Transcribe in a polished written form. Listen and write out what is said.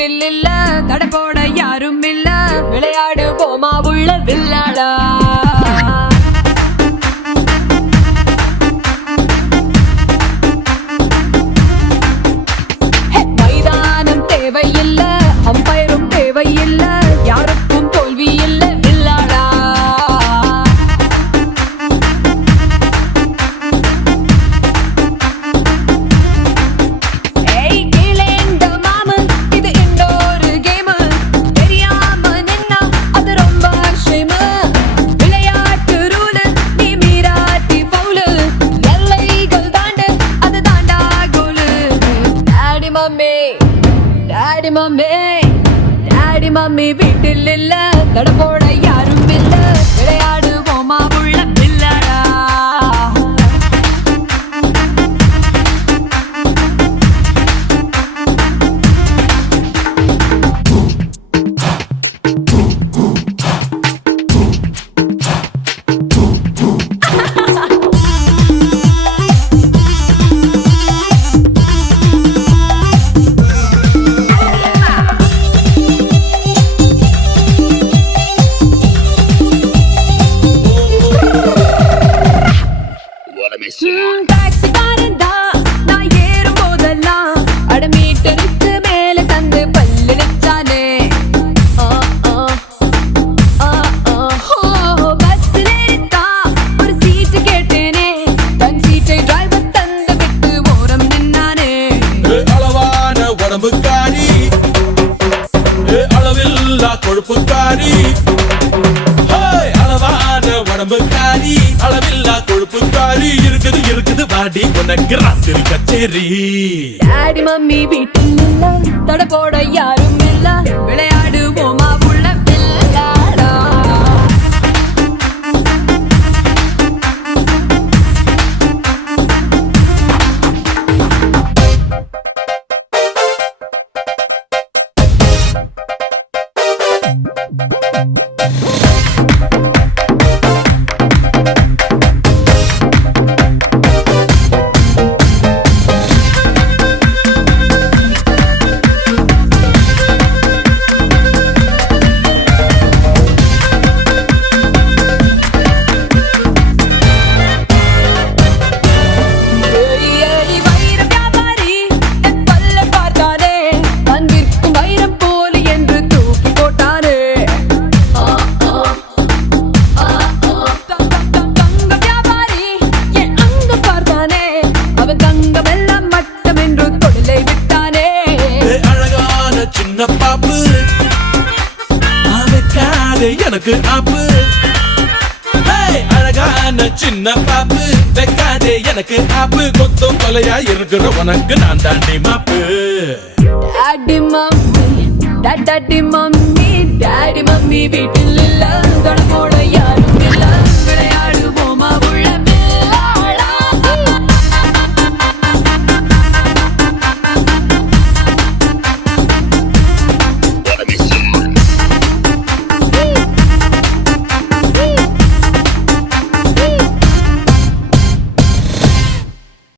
வீட்டில் இல்ல, தடை போட யாரும் இல்ல, விளையாடு போமா உள்ள வில்லாடா. மைதானம் தேவையில்ல, அம்பயரும் தேவையில்ல, யாருக்கும் தோல்வி இல்ல வில்லாடா. டாடி மம்மி வீட்டில் இல்ல, தடை போட யாரும் இல்ல, விளையாடு போமா உள்ள வில்லாடா. அளவில்லா கொழுப்புக்காரி, அளவான உடம்புக்காரி, அளவில்லா கொழுப்புக்காரி, இருக்குது இருக்குது வாடி உனக்கு ராத்திரி கச்சேரி. டாடி மம்மி வீட்டில் இல்ல, தடை போட யாரும் இல்ல, விளையாடு போமா உள்ள வில்லாடா. எனக்கு ஆப்பு அழகான சின்ன பாப்பு, வைக்காதே எனக்கு ஆப்பு, கொத்தும் கொலையா இருக்கிற உனக்கு நான் தாண்டி மாப்பு. Daddy mummy daddy mummy daddy mummy வீட்டில் இல்ல, தடை போட